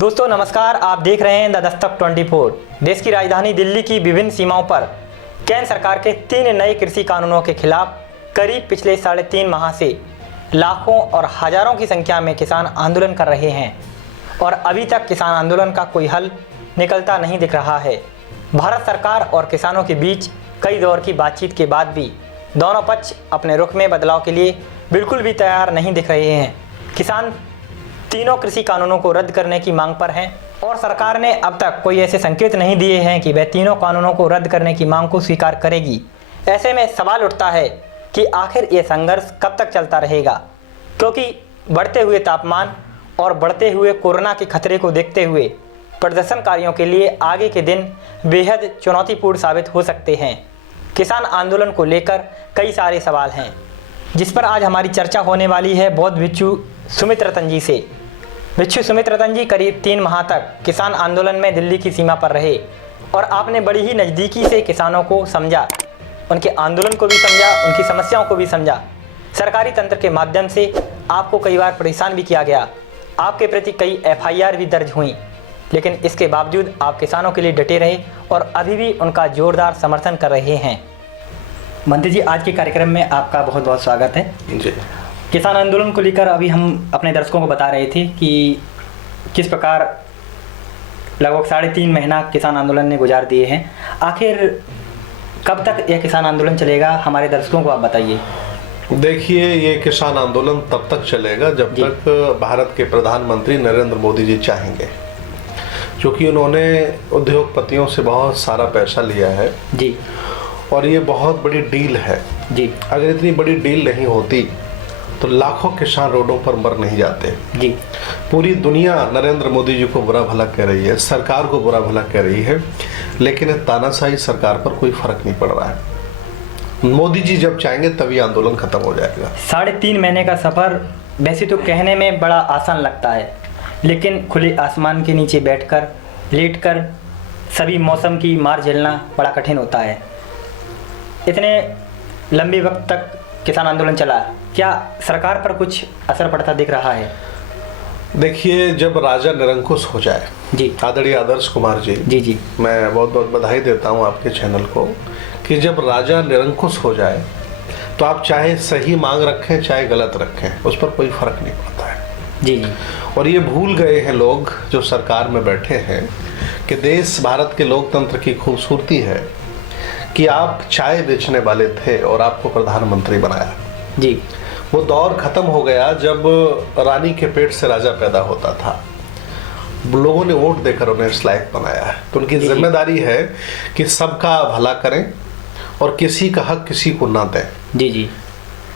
दोस्तों नमस्कार, आप देख रहे हैं द दस्तक 24। देश की राजधानी दिल्ली की विभिन्न सीमाओं पर केंद्र सरकार के 3 नए कृषि कानूनों के खिलाफ करीब पिछले 3.5 माह से लाखों और हजारों की संख्या में किसान आंदोलन कर रहे हैं और अभी तक किसान आंदोलन का कोई हल निकलता नहीं दिख रहा है। भारत सरकार और किसानों के बीच कई दौर की बातचीत के बाद भी दोनों पक्ष अपने रुख में बदलाव के लिए बिल्कुल भी तैयार नहीं दिख रहे हैं। किसान तीनों कृषि कानूनों को रद्द करने की मांग पर हैं और सरकार ने अब तक कोई ऐसे संकेत नहीं दिए हैं कि वह तीनों कानूनों को रद्द करने की मांग को स्वीकार करेगी। ऐसे में सवाल उठता है कि आखिर ये संघर्ष कब तक चलता रहेगा, क्योंकि बढ़ते हुए तापमान और बढ़ते हुए कोरोना के खतरे को देखते हुए प्रदर्शनकारियों के लिए आगे के दिन बेहद चुनौतीपूर्ण साबित हो सकते हैं। किसान आंदोलन को लेकर कई सारे सवाल हैं, जिस पर आज हमारी चर्चा होने वाली है बौद्ध भिक्षु सुमित रतन जी से। भिक्षु सुमित रतन जी करीब 3 माह तक किसान आंदोलन में दिल्ली की सीमा पर रहे और आपने बड़ी ही नज़दीकी से किसानों को समझा, उनके आंदोलन को भी समझा, उनकी समस्याओं को भी समझा। सरकारी तंत्र के माध्यम से आपको कई बार परेशान भी किया गया, आपके प्रति कई FIR भी दर्ज हुई, लेकिन इसके बावजूद आप किसानों के लिए डटे रहे और अभी भी उनका जोरदार समर्थन कर रहे हैं। मंत्री जी, आज के कार्यक्रम में आपका बहुत बहुत स्वागत है जी। किसान आंदोलन को लेकर अभी हम अपने दर्शकों को बता रहे थे कि किस प्रकार लगभग 3.5 महीना किसान आंदोलन ने गुजार दिए हैं। आखिर कब तक यह किसान आंदोलन चलेगा, हमारे दर्शकों को आप बताइए। देखिए, ये किसान आंदोलन तब तक चलेगा जब तक भारत के प्रधानमंत्री नरेंद्र मोदी जी चाहेंगे, क्योंकि उन्होंने उद्योगपतियों से बहुत सारा पैसा लिया है जी, और ये बहुत बड़ी डील है जी। अगर इतनी बड़ी डील नहीं होती तो लाखों किसान रोडों पर मर नहीं जाते जी। पूरी दुनिया नरेंद्र मोदी जी को बुरा भला कह रही है, सरकार को बुरा भला कह रही है, लेकिन तानाशाही सरकार पर कोई फर्क नहीं पड़ रहा है। मोदी जी जब चाहेंगे तभी आंदोलन खत्म हो जाएगा। 3.5 महीने का सफ़र वैसे तो कहने में बड़ा आसान लगता है, लेकिन खुले आसमान के नीचे बैठकर लेटकर सभी मौसम की मार झेलना बड़ा कठिन होता है। इतने लंबे वक्त तक किसान आंदोलन चला, क्या सरकार पर कुछ असर पड़ता दिख रहा है? देखिए, जब राजा निरंकुश हो जाए जी, आदरणीय आदर्श कुमार जी, जी जी, मैं बहुत बहुत बधाई देता हूं आपके चैनल को कि जब राजा निरंकुश हो जाए तो आप चाहे सही मांग रखें चाहे गलत रखें, उस पर कोई फर्क नहीं पड़ता है। जी जी। और ये भूल गए हैं लोग जो सरकार में बैठे हैं कि देश भारत के लोकतंत्र की खूबसूरती है कि आप चाय बेचने वाले थे और आपको प्रधानमंत्री बनाया जी। वो दौर खत्म हो गया जब रानी के पेट से राजा पैदा होता था। लोगों ने वोट देकर उन्हें इस लायक बनाया है, तो उनकी जिम्मेदारी है कि सबका भला करें और किसी का हक किसी को ना दें। जी जी,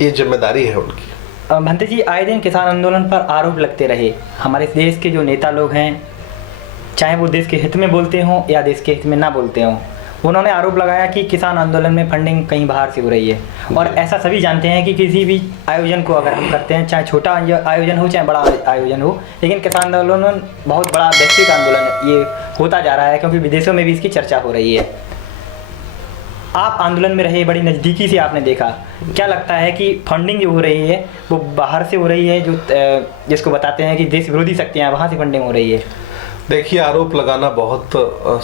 ये जिम्मेदारी है उनकी। मंत्री जी, आए दिन किसान आंदोलन पर आरोप लगते रहे। हमारे देश के जो नेता लोग हैं, चाहे वो देश के हित में बोलते हों या देश के हित में ना बोलते हों, उन्होंने आरोप लगाया कि किसान आंदोलन में फंडिंग कहीं बाहर से हो रही है। और ऐसा सभी जानते हैं कि किसी भी आयोजन को अगर हम करते हैं, चाहे छोटा आयोजन हो चाहे बड़ा आयोजन हो, लेकिन किसान आंदोलन बहुत बड़ा वैश्विक आंदोलन ये होता जा रहा है, क्योंकि विदेशों में भी इसकी चर्चा हो रही है। आप आंदोलन में रहे, बड़ी नज़दीकी से आपने देखा, क्या लगता है कि फंडिंग जो हो रही है वो बाहर से हो रही है, जो जिसको बताते हैं कि देश विरोधी शक्तियाँ, वहाँ से फंडिंग हो रही है? देखिए, आरोप लगाना बहुत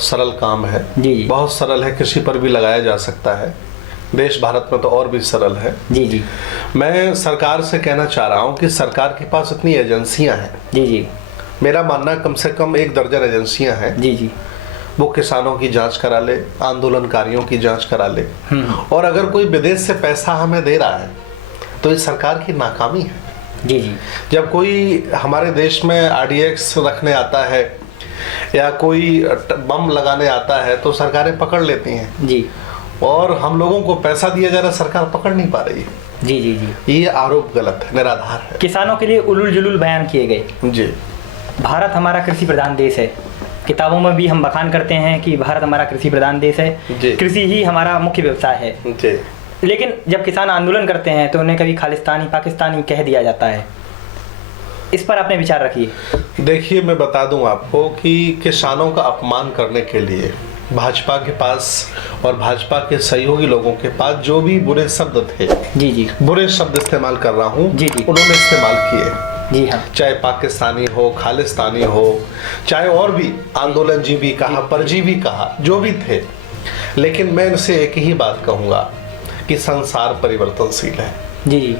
सरल काम है जी, बहुत सरल है, किसी पर भी लगाया जा सकता है। देश भारत में तो और भी सरल है जी जी। मैं सरकार से कहना चाह रहा हूँ कि सरकार के पास इतनी एजेंसियां हैं जी जी, मेरा मानना कम से कम 1 दर्जन एजेंसियां हैं जी जी। वो किसानों की जांच करा ले, आंदोलनकारियों की जांच करा ले, और अगर कोई विदेश से पैसा हमें दे रहा है तो ये सरकार की नाकामी है जी जी। जब कोई हमारे देश में RDX रखने आता है या कोई बम लगाने आता है तो सरकारें पकड़ लेती हैं जी, और हम लोगों को पैसा दिया जा रहा है, सरकार पकड़ नहीं पा रही है जी जी जी। ये आरोप गलत है, निराधार है। किसानों के लिए उलूल जुलूल बयान किए गए जी। भारत हमारा कृषि प्रधान देश है, किताबों में भी हम बखान करते हैं कि भारत हमारा कृषि प्रधान देश है, कृषि ही हमारा मुख्य व्यवसाय है जी। लेकिन जब किसान आंदोलन करते हैं तो उन्हें कभी खालिस्तानी पाकिस्तानी कह दिया जाता है, इस पर आपने विचार रखिए। देखिए, मैं बता दूं आपको कि किसानों का अपमान करने के लिए भाजपा के पास और भाजपा के सहयोगी लोगों के पास जो भी बुरे शब्द थे जी जी, बुरे शब्द इस्तेमाल कर रहा हूं जी जी, उन्होंने इस्तेमाल किए। जी हाँ। चाहे पाकिस्तानी हो, खालिस्तानी हो, चाहे और भी आंदोलन जीवी कहा, परजीवी कहा, जो भी थे, लेकिन मैं इनसे एक ही बात कहूंगा कि संसार परिवर्तनशील है। जी जी।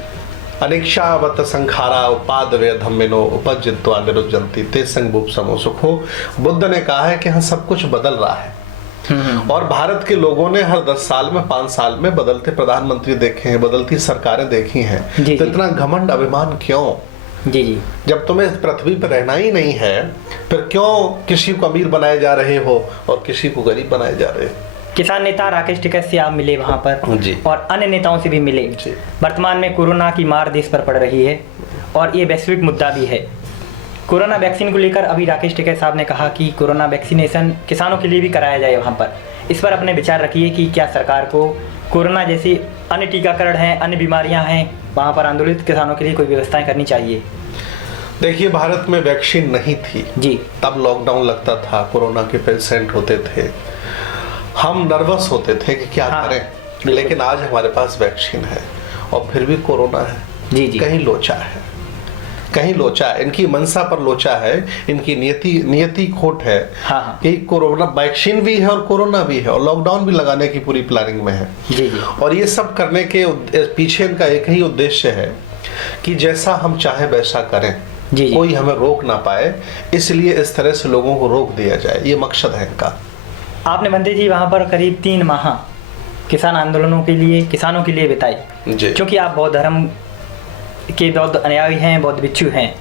अनिक्षावत संखारा उपादवे धम्मिनो उपजित्वा निरुज्जन्ति ते संगभूप समो सुखो। बुद्ध ने कहा है कि हाँ, सब कुछ बदल रहा है और भारत के लोगों ने हर 10 साल में, 5 साल में बदलते प्रधानमंत्री देखे हैं, बदलती सरकारें देखी हैं। तो इतना घमंड अभिमान क्यों? जी जी। जब तुम्हें पृथ्वी पर रहना ही नहीं है, फिर क्यों किसी को अमीर बनाए जा रहे हो और किसी को गरीब बनाए जा रहे हो? किसान नेता राकेश टिकैत से आप मिले वहाँ पर जी। और अन्य नेताओं से भी मिले। वर्तमान में कोरोना की मार देश पर पड़ रही है और ये वैश्विक मुद्दा भी है। कोरोना वैक्सीन को लेकर अभी राकेश टिकैत साहब ने कहा कि कोरोना वैक्सीनेशन किसानों के लिए भी कराया जाए वहाँ पर। इस पर अपने विचार रखिए कि क्या सरकार को कोरोना जैसी अन्य टीकाकरण हैं, अन्य बीमारियाँ हैं, वहाँ पर आंदोलित किसानों के लिए कोई व्यवस्थाएं करनी चाहिए? देखिए, भारत में वैक्सीन नहीं थी जी, तब लॉकडाउन लगता था, कोरोना के पेशेंट होते थे, हम नर्वस होते थे कि क्या करें। लेकिन आज हमारे पास वैक्सीन है और फिर भी कोरोना है। जी जी। कहीं लोचा है, कहीं लोचा है, इनकी मनसा पर लोचा है, इनकी नियति खोट है। हाँ। कि कोरोना वैक्सीन भी है और कोरोना भी है और लॉकडाउन भी लगाने की पूरी प्लानिंग में है। जी जी। और ये सब करने के पीछे इनका एक ही उद्देश्य है कि जैसा हम चाहे वैसा करें, जी जी। कोई हमें रोक ना पाए, इसलिए इस तरह से लोगों को रोक दिया जाए, ये मकसद है इनका। आपने बंदे जी वहाँ पर करीब 3 माह किसान आंदोलनों के लिए, किसानों के लिए बिताए, क्योंकि आप बौद्ध धर्म के बौद्ध अनुयायी हैं, बौद्ध भिक्षु हैं।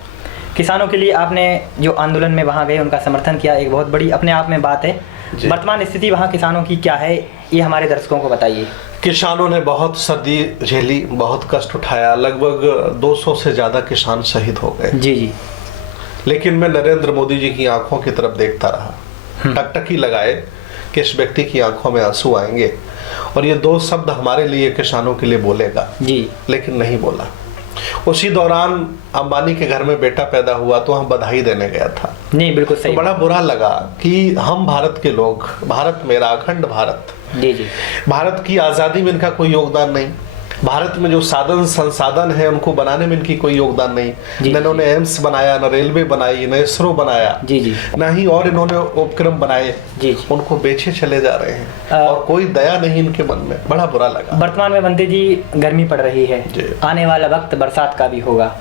किसानों के लिए आपने जो आंदोलन में वहाँ गए, उनका समर्थन किया, एक बहुत बड़ी अपने आप में बात है। वर्तमान स्थिति वहाँ किसानों की क्या है, ये हमारे दर्शकों को बताइए। किसानों ने बहुत सर्दी झेली, बहुत कष्ट उठाया, लगभग 200 से ज़्यादा किसान शहीद हो गए। जी जी। लेकिन मैं नरेंद्र मोदी जी की आंखों की तरफ देखता रहा, टकटकी लगाए कि इस व्यक्ति की आंखों में आंसू आएंगे और ये 2 शब्द हमारे लिए, किसानों के लिए बोलेगा। जी। लेकिन नहीं बोला। उसी दौरान अंबानी के घर में बेटा पैदा हुआ तो हम बधाई देने गया था। नहीं, बिल्कुल सही। तो बड़ा बुरा लगा कि हम भारत के लोग, भारत मेरा, अखंड भारत, जी जी, भारत की आज़ादी में इनका कोई योगदान नहीं, भारत में जो साधन संसाधन है उनको बनाने में इनकी कोई योगदान नहीं। न इन्होंने एम्स बनाया, न रेलवे बनाई, न इसरो बनाया, जी जी, न ही और इन्होंने उपक्रम बनाए, जी, उनको बेचे चले जा रहे हैं और कोई दया नहीं इनके मन में। बड़ा बुरा लगा। वर्तमान में बंदे जी गर्मी पड़ रही है, आने वाला वक्त बरसात का भी होगा,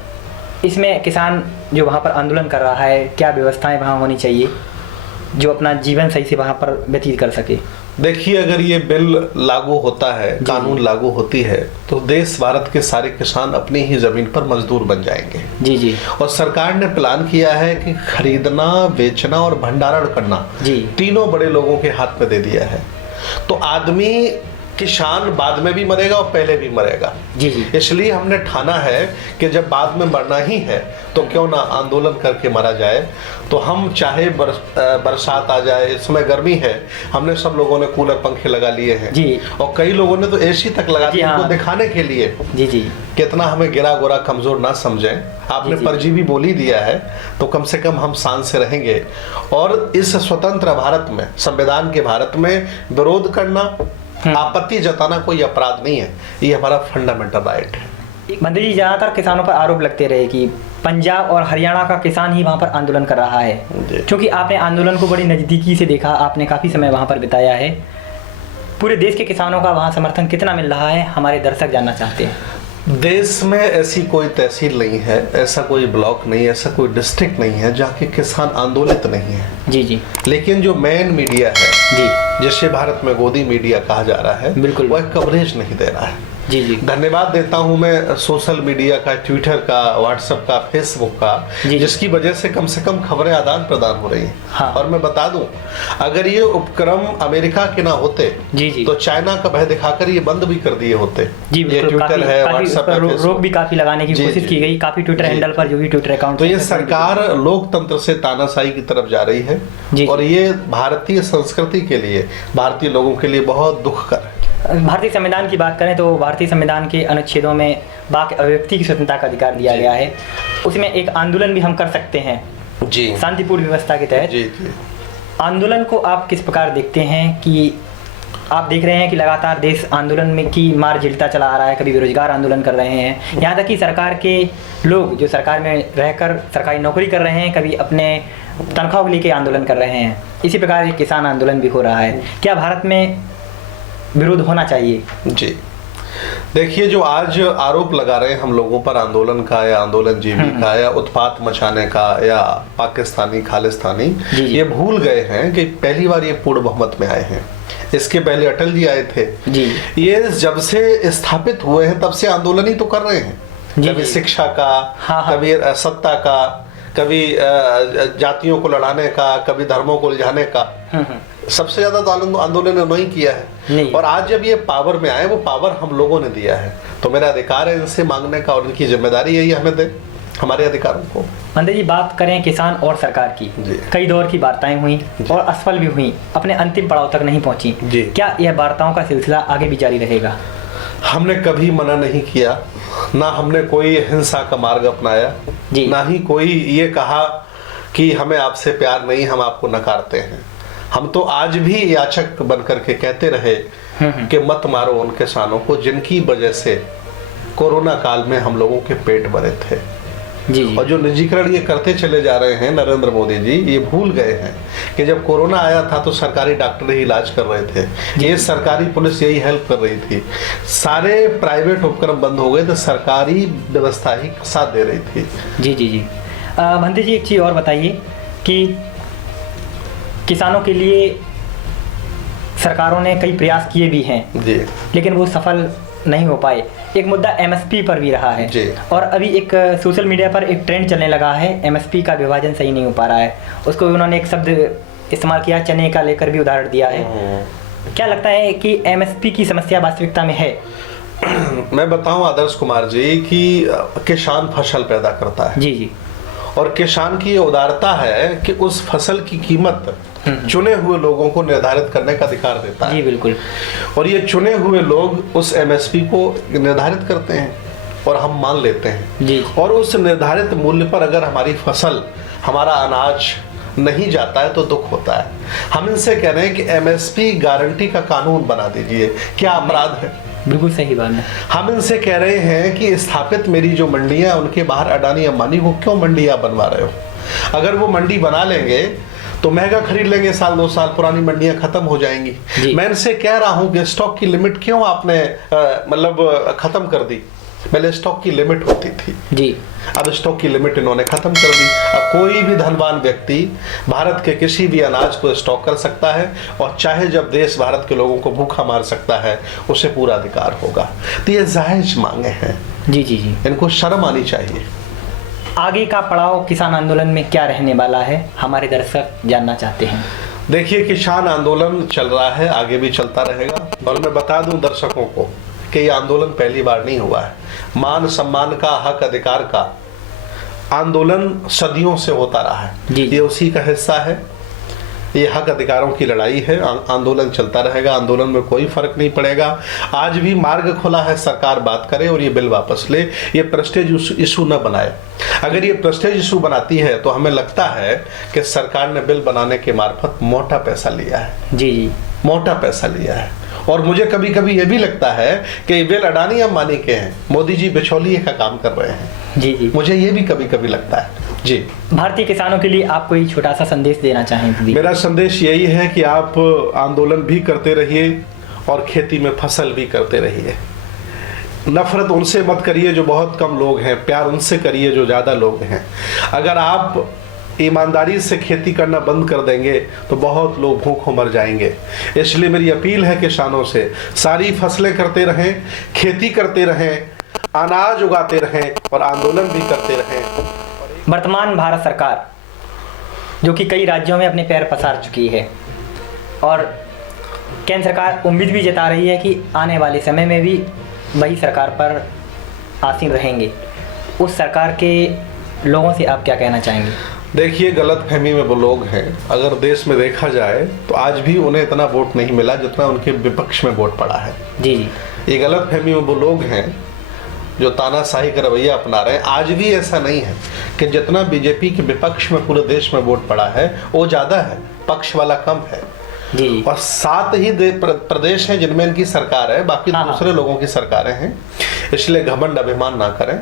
इसमें किसान जो वहाँ पर आंदोलन कर रहा है, क्या व्यवस्थाएं वहाँ होनी चाहिए जो अपना जीवन सही से वहाँ पर व्यतीत कर सके? देखिए, अगर ये बिल लागू होता है, कानून लागू होती है, तो देश भारत के सारे किसान अपनी ही जमीन पर मजदूर बन जाएंगे। जी जी। और सरकार ने प्लान किया है कि खरीदना, बेचना और भंडारण करना, जी, तीनों बड़े लोगों के हाथ में दे दिया है। तो आदमी, किसान बाद में भी मरेगा और पहले भी मरेगा। जी जी। इसलिए हमने ठाना है कि जब बाद में मरना ही है तो क्यों ना आंदोलन करके मरा जाए। तो हम चाहे बरसात आ जाए, इस समय गर्मी है, हमने सब लोगों ने कूलर पंखे लगा लिए हैं जी, और कई लोगों ने तो एसी तक लगा दिया, हाँ, दिखाने के लिए जी जी कितना हमें गिरा गोरा कमजोर ना समझें। आपने परजीवी बोली दिया है तो कम से कम हम शान से रहेंगे। और इस स्वतंत्र भारत में, संविधान के भारत में विरोध करना, आपत्ति जताना कोई अपराध नहीं है, ये हमारा फंडामेंटल राइट है। मंत्री जी, ज्यादातर किसानों पर आरोप लगते रहे कि पंजाब और हरियाणा का किसान ही वहाँ पर आंदोलन कर रहा है, क्योंकि आपने आंदोलन को बड़ी नज़दीकी से देखा, आपने काफ़ी समय वहाँ पर बिताया है। पूरे देश के किसानों का वहाँ समर्थन कितना मिल रहा है, हमारे दर्शक जानना चाहते हैं। देश में ऐसी कोई तहसील नहीं है, ऐसा कोई ब्लॉक नहीं है, ऐसा कोई डिस्ट्रिक्ट नहीं है जहाँ के किसान आंदोलित नहीं है। जी जी। लेकिन जो मेन मीडिया है जी, जिसे भारत में गोदी मीडिया कहा जा रहा है, बिल्कुल, वह कवरेज नहीं दे रहा है। जी जी। धन्यवाद देता हूं मैं सोशल मीडिया का, ट्विटर का, व्हाट्सएप का, फेसबुक का, जिसकी वजह से कम खबरें आदान प्रदान हो रही हैं। हाँ। और मैं बता दूं, अगर ये उपक्रम अमेरिका के ना होते जी जी, तो चाइना का भय दिखाकर ये बंद भी कर दिए होते। जी, ये ट्विटर है, व्हाट्सएप है, रोक भी काफी लगाने की कोशिश की गई, काफी ट्विटर हैंडल पर जो भी ट्विटर अकाउंट। तो ये सरकार लोकतंत्र से तानाशाही की तरफ जा रही है और ये भारतीय संस्कृति के लिए, भारतीय लोगों के लिए बहुत दुखकर है। भारतीय संविधान की बात करें तो भारतीय संविधान के अनुच्छेदों में वाक अभिव्यक्ति की स्वतंत्रता का अधिकार दिया गया है। उसमें एक आंदोलन भी हम कर सकते हैं जी, शांतिपूर्ण व्यवस्था के तहत। जी जी। आंदोलन को आप किस प्रकार देखते हैं कि आप देख रहे हैं कि लगातार देश आंदोलन में की मार झेलता चला आ रहा है, कभी बेरोजगार आंदोलन कर रहे हैं, यहाँ तक कि सरकार के लोग जो सरकार में रहकर सरकारी नौकरी कर रहे हैं, कभी अपने तनख्वाह को लेकर आंदोलन कर रहे हैं। इसी प्रकार एक किसान आंदोलन भी हो रहा है। क्या भारत में विरोध होना चाहिए? जी देखिए, जो आज आरोप लगा रहे हैं हम लोगों पर आंदोलन का या आंदोलन जीवी का या उत्पात मचाने का या पाकिस्तानी खालिस्तानी, ये भूल गए हैं कि पहली बार ये पूर्ण बहुमत में आए हैं। इसके पहले अटल जी आए थे जी। ये जब से स्थापित हुए हैं तब से आंदोलन ही तो कर रहे हैं, कभी शिक्षा का, कभी सत्ता का, कभी जातियों को लड़ाने का, कभी धर्मों को उलझाने का। सबसे ज्यादा तो आंदोलन उन्होंने किया है। और आज जब ये पावर में आए, वो पावर हम लोगों ने दिया है, तो मेरा अधिकार है इनसे मांगने का, और इनकी जिम्मेदारी यही हमें दे हमारे अधिकारों को। मंत्री जी, बात करें किसान और सरकार की, कई दौर की वार्ताएं हुई और असफल भी हुई, अपने अंतिम पड़ाव तक नहीं पहुंची। क्या यह वार्ताओं का सिलसिला आगे भी जारी रहेगा? हमने कभी मना नहीं किया, ना हमने कोई हिंसा का मार्ग अपनाया, ना ही कोई ये कहा कि हमें आपसे प्यार नहीं, हम आपको नकारते हैं। हम तो आज भी याचक बनकर के कहते रहे कि मत मारो उन किसानों को जिनकी वजह से कोरोना काल में हम लोगों के पेट भरे थे। जी। और जो निजीकरण ये करते चले जा रहे हैं नरेंद्र मोदी जी, ये भूल गए हैं कि जब कोरोना आया था तो सरकारी डॉक्टर ही इलाज कर रहे थे, ये सरकारी पुलिस यही हेल्प कर रही थी, सारे प्राइवेट उपक्रम बंद हो गए तो सरकारी व्यवस्था ही साथ दे रही थी। जी जी जी। मंत्री जी, एक चीज़ और बताइए कि किसानों के लिए सरकारों ने कई प्रयास किए भी हैं जी, लेकिन वो सफल नहीं हो पाए। एक मुद्दा एमएसपी पर भी रहा है जी। और अभी एक सोशल मीडिया पर एक ट्रेंड चलने लगा है, एमएसपी का विभाजन सही नहीं हो पा रहा है। उसको उन्होंने एक शब्द इस्तेमाल किया, चने का लेकर भी उदाहरण दिया है। क्या लगता है कि एमएसपी की समस्या वास्तविकता में है? मैं बताऊं आदर्श कुमार जी कि किसान फसल पैदा करता है जी जी, और किसान की ये उदारता है कि उस फसल की कीमत चुने हुए लोगों को निर्धारित करने का अधिकार देता है। जी बिल्कुल। और ये चुने हुए लोग उस एमएसपी को निर्धारित करते हैं और हम मान लेते हैं जी। और उस निर्धारित मूल्य पर अगर हमारी फसल, हमारा अनाज नहीं जाता है तो दुख होता है। हम इनसे कह रहे हैं कि एमएसपी गारंटी का कानून बना दीजिए। क्या अपराध है? बिल्कुल सही बात है। हम इनसे कह रहे हैं कि स्थापित मेरी जो मंडियां, उनके बाहर अडानी अंबानी को क्यों मंडियां बनवा रहे हो? अगर वो मंडी बना लेंगे तो महंगा खरीद लेंगे, साल 2 साल पुरानी मंडियां खत्म हो जाएंगी। मैं इनसे कह रहा हूं कि स्टॉक की लिमिट क्यों आपने मतलब खत्म कर दी? पहले स्टॉक की लिमिट होती थी जी, अब स्टॉक की लिमिट इन्होंने खत्म कर दी। अब कोई भी धनवान व्यक्ति भारत के किसी भी अनाज को स्टॉक कर सकता है और चाहे जब देश भारत के लोगों को भूखा मार सकता है, उसे पूरा अधिकार होगा। तो ये जायज मांगे हैं जी जी जी, इनको शर्म आनी चाहिए। आगे का पड़ाव किसान आंदोलन में क्या रहने वाला है, हमारे दर्शक जानना चाहते हैं। देखिए, किसान आंदोलन चल रहा है, आगे भी चलता रहेगा। और मैं बता दूं दर्शकों को कि ये आंदोलन पहली बार नहीं हुआ है। मान सम्मान का, हक अधिकार का आंदोलन सदियों से होता रहा है। ये उसी का हिस्सा है। ये हक अधिकारों की लड़ाई है, आंदोलन चलता रहेगा, आंदोलन में कोई फर्क नहीं पड़ेगा। आज भी मार्ग खुला है, सरकार बात करे और ये बिल वापस ले, ये प्रेस्टेज इशू न बनाए। अगर ये प्रेस्टेज इशू बनाती है तो हमें लगता है कि सरकार ने बिल बनाने के मार्फत मोटा पैसा लिया है जी जी, मोटा पैसा लिया है। और मुझे कभी कभी ये भी लगता है कि बिल अडानी अंबानी के हैं, मोदी जी बिचौलिए का काम कर रहे हैं जी जी, मुझे ये भी कभी कभी लगता है जी। भारतीय किसानों के लिए आप कोई छोटा सा संदेश देना चाहेंगे? मेरा संदेश यही है कि आप आंदोलन भी करते रहिए और खेती में फसल भी करते रहिए। नफरत उनसे मत करिए जो बहुत कम लोग हैं, प्यार उनसे करिए जो ज़्यादा लोग हैं। अगर आप ईमानदारी से खेती करना बंद कर देंगे तो बहुत लोग भूखों मर जाएंगे। इसलिए मेरी अपील है किसानों से, सारी फसलें करते रहें, खेती करते रहें, अनाज उगाते रहें और आंदोलन भी करते रहें। वर्तमान भारत सरकार जो कि कई राज्यों में अपने पैर पसार चुकी है और केंद्र सरकार उम्मीद भी जता रही है कि आने वाले समय में भी वही सरकार पर आसीन रहेंगे, उस सरकार के लोगों से आप क्या कहना चाहेंगे? देखिए, गलतफहमी में वो लोग हैं, अगर देश में देखा जाए तो आज भी उन्हें इतना वोट नहीं मिला जितना उनके विपक्ष में वोट पड़ा है जी जी। ये गलतफहमी में वो लोग हैं जो तानाशाही का रवैया अपना रहे हैं। आज भी ऐसा नहीं है कि जितना बीजेपी के विपक्ष में पूरे देश में वोट पड़ा है वो ज़्यादा है, पक्ष वाला कम है। जी। और 7 ही प्रदेश हैं जिनमें इनकी सरकार है, बाकी दूसरे लोगों की सरकारें हैं। इसलिए घमंड अभिमान ना करें।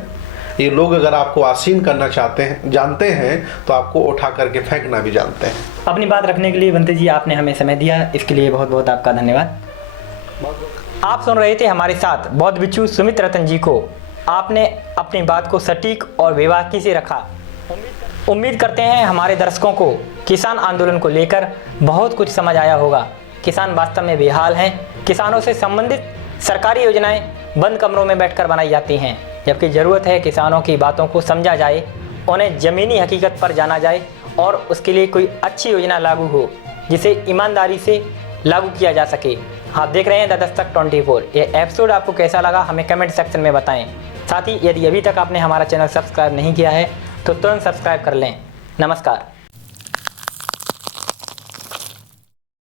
ये लोग अगर आपको आसीन करना चाहते हैं, जानते हैं, तो आपको उठा करके फेंकना भी जानते हैं। अपनी बात रखने के लिए बंते जी आपने हमें समय दिया, इसके लिए बहुत बहुत आपका धन्यवाद। आप सुन रहे थे हमारे साथ बौद्ध भिक्षु सुमित रतन जी को। आपने अपनी बात को सटीक और बेबाकी से रखा। उम्मीद करते हैं हमारे दर्शकों को किसान आंदोलन को लेकर बहुत कुछ समझ आया होगा। किसान वास्तव में बेहाल हैं। किसानों से संबंधित सरकारी योजनाएं बंद कमरों में बैठकर बनाई जाती हैं, जबकि ज़रूरत है किसानों की बातों को समझा जाए, उन्हें ज़मीनी हकीकत पर जाना जाए और उसके लिए कोई अच्छी योजना लागू हो जिसे ईमानदारी से लागू किया जा सके। आप देख रहे हैं द दस्तक 24। ये एपिसोड आपको कैसा लगा हमें कमेंट सेक्शन में बताएं। साथ ही यदि अभी तक आपने हमारा चैनल सब्सक्राइब नहीं किया है तो तुरंत सब्सक्राइब कर लें। नमस्कार।